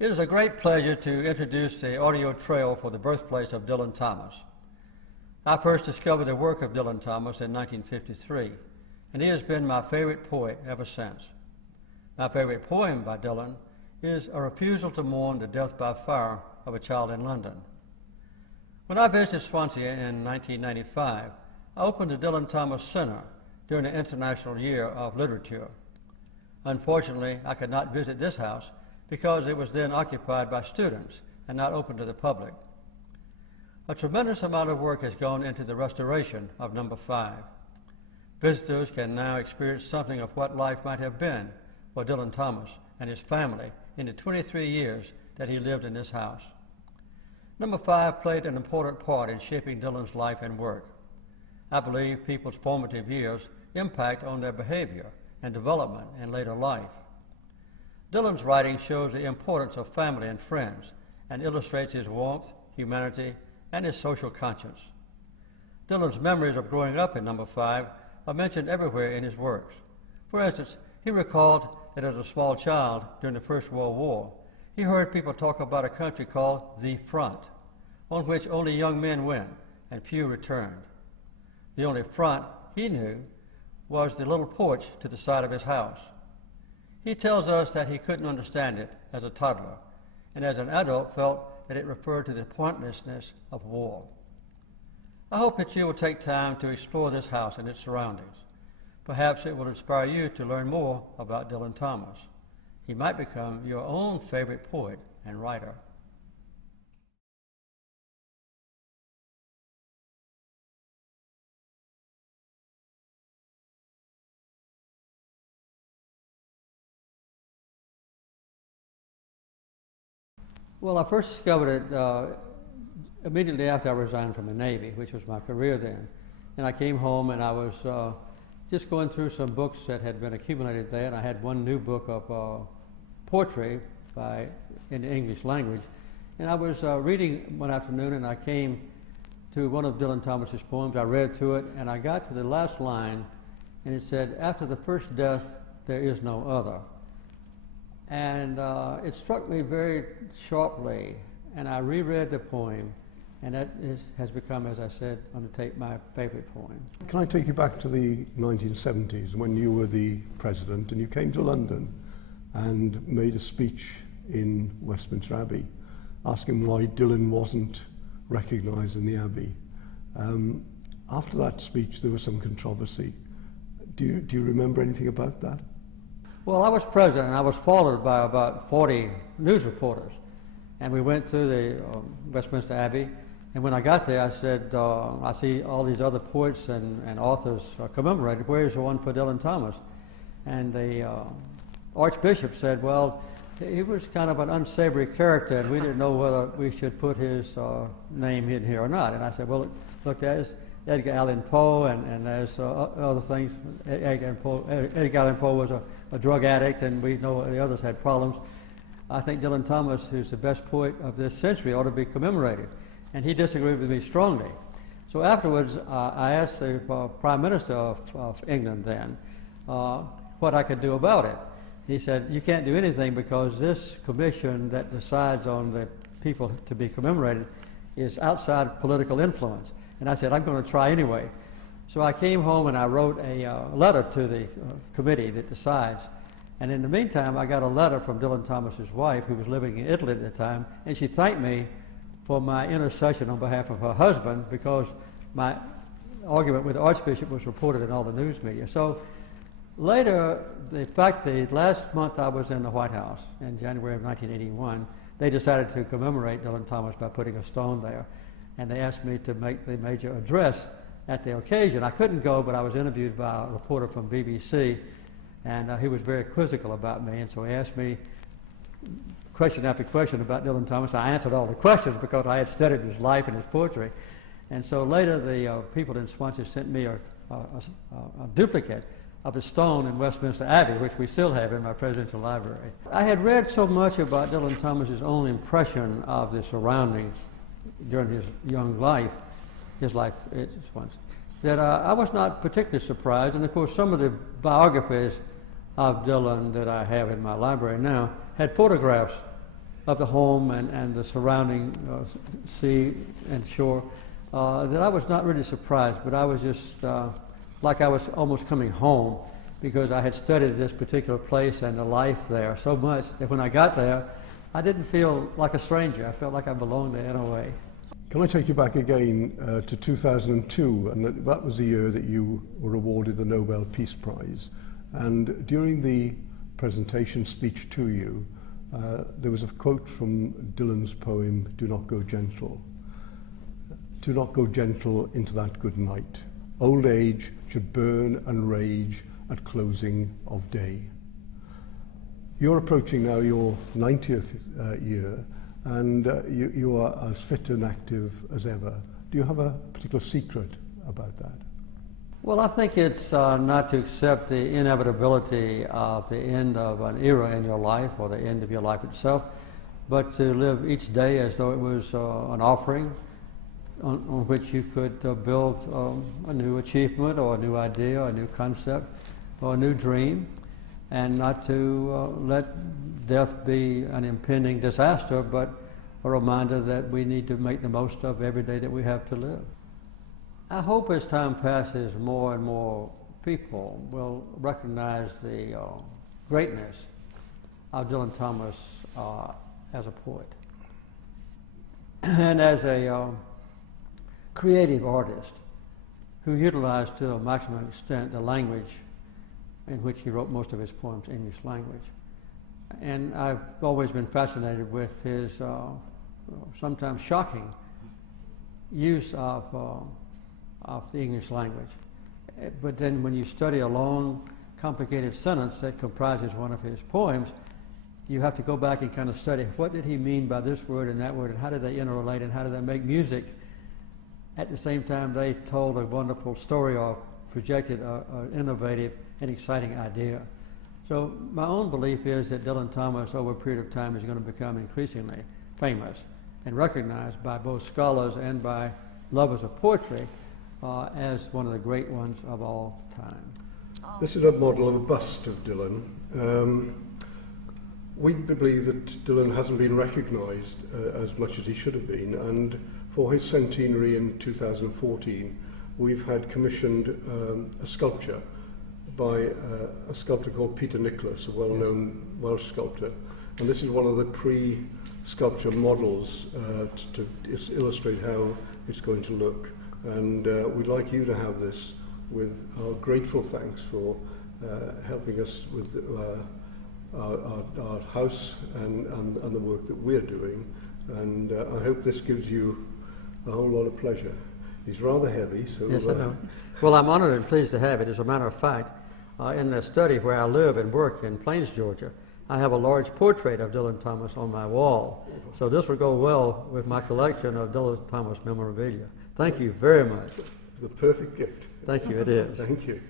It is a great pleasure to introduce the audio trail for the birthplace of Dylan Thomas. I first discovered the work of Dylan Thomas in 1953, and he has been my favorite poet ever since. My favorite poem by Dylan is A Refusal to Mourn the Death by Fire of a Child in London. When I visited Swansea in 1995, I opened the Dylan Thomas Center during the International Year of Literature. Unfortunately, I could not visit this house because it was then occupied by students and not open to the public. A tremendous amount of work has gone into the restoration of Number 5. Visitors can now experience something of what life might have been for Dylan Thomas and his family in the 23 years that he lived in this house. Number 5 played an important part in shaping Dylan's life and work. I believe people's formative years impact on their behavior and development in later life. Dylan's writing shows the importance of family and friends and illustrates his warmth, humanity, and his social conscience. Dylan's memories of growing up in Number 5 are mentioned everywhere in his works. For instance, he recalled that as a small child during the First World War, he heard people talk about a country called the Front, on which only young men went and few returned. The only front he knew was the little porch to the side of his house. He tells us that he couldn't understand it as a toddler, and as an adult felt that it referred to the pointlessness of war. I hope that you will take time to explore this house and its surroundings. Perhaps it will inspire you to learn more about Dylan Thomas. He might become your own favorite poet and writer. Well, I first discovered it immediately after I resigned from the Navy, which was my career then. And I came home and I was just going through some books that had been accumulated there, and I had one new book of poetry in the English language. And I was reading one afternoon, and I came to one of Dylan Thomas's poems. I read through it, and I got to the last line, and it said, "After the first death, there is no other." And it struck me very sharply, and I reread the poem, and that has become, as I said on the tape, my favorite poem. Can I take you back to the 1970s when you were the president and you came to London and made a speech in Westminster Abbey asking why Dylan wasn't recognised in the Abbey? After that speech there was some controversy. Do you remember anything about that? Well, I was president, and I was followed by about 40 news reporters. And we went through the Westminster Abbey, and when I got there, I said, I see all these other poets and authors commemorated. Where is the one for Dylan Thomas? And the Archbishop said, well, he was kind of an unsavory character, and we didn't know whether we should put his name in here or not. And I said, well, look, there's Edgar Allan Poe, and there's other things. Edgar Allan Poe was a drug addict, and we know the others had problems. I think Dylan Thomas, who's the best poet of this century, ought to be commemorated. And he disagreed with me strongly. So afterwards, I asked the Prime Minister of England then what I could do about it. He said, you can't do anything because this commission that decides on the people to be commemorated is outside political influence. And I said, I'm going to try anyway. So I came home and I wrote a letter to the committee that decides. And in the meantime, I got a letter from Dylan Thomas's wife, who was living in Italy at the time, and she thanked me for my intercession on behalf of her husband because my argument with the Archbishop was reported in all the news media. So later, in fact, the last month I was in the White House in January of 1981, they decided to commemorate Dylan Thomas by putting a stone there. And they asked me to make the major address at the occasion. I couldn't go, but I was interviewed by a reporter from BBC, and he was very quizzical about me, and so he asked me question after question about Dylan Thomas. I answered all the questions because I had studied his life and his poetry. And so later the people in Swansea sent me a duplicate of the stone in Westminster Abbey, which we still have in my presidential library. I had read so much about Dylan Thomas's own impression of the surroundings during his young life, that I was not particularly surprised. And of course, some of the biographies of Dylan that I have in my library now had photographs of the home and the surrounding sea and shore, that I was not really surprised, but I was just like I was almost coming home, because I had studied this particular place and the life there so much that when I got there, I didn't feel like a stranger. I felt like I belonged there in a way. Can I take you back again to 2002, and that was the year that you were awarded the Nobel Peace Prize. And during the presentation speech to you, there was a quote from Dylan's poem, "Do not go gentle. Do not go gentle into that good night. Old age should burn and rage at closing of day." You're approaching now your 90th year, and you are as fit and active as ever. Do you have a particular secret about that? Well, I think it's not to accept the inevitability of the end of an era in your life or the end of your life itself, but to live each day as though it was an offering on which you could build a new achievement or a new idea or a new concept or a new dream, and not to let death be an impending disaster, but a reminder that we need to make the most of every day that we have to live. I hope as time passes, more and more people will recognize the greatness of Dylan Thomas as a poet and as a creative artist who utilized to a maximum extent the language in which he wrote most of his poems, English language. And I've always been fascinated with his sometimes shocking use of the English language. But then when you study a long, complicated sentence that comprises one of his poems, you have to go back and kind of study what did he mean by this word and that word, and how did they interrelate, and how did they make music at the same time they told a wonderful story or projected an innovative and exciting idea. So my own belief is that Dylan Thomas, over a period of time, is going to become increasingly famous and recognized by both scholars and by lovers of poetry as one of the great ones of all time. This is a model of a bust of Dylan. We believe that Dylan hasn't been recognised as much as he should have been, and for his centenary in 2014, we've had commissioned a sculpture by a sculptor called Peter Nicholas, a well-known Welsh sculptor. And this is one of the pre-sculpture models to illustrate how it's going to look. And we'd like you to have this with our grateful thanks for helping us with our house and the work that we're doing. And I hope this gives you a whole lot of pleasure. He's rather heavy, so... Yes, I know. Well, I'm honored and pleased to have it. As a matter of fact, in the study where I live and work in Plains, Georgia, I have a large portrait of Dylan Thomas on my wall. So this will go well with my collection of Dylan Thomas memorabilia. Thank you very much. The perfect gift. Thank you, it is. Thank you.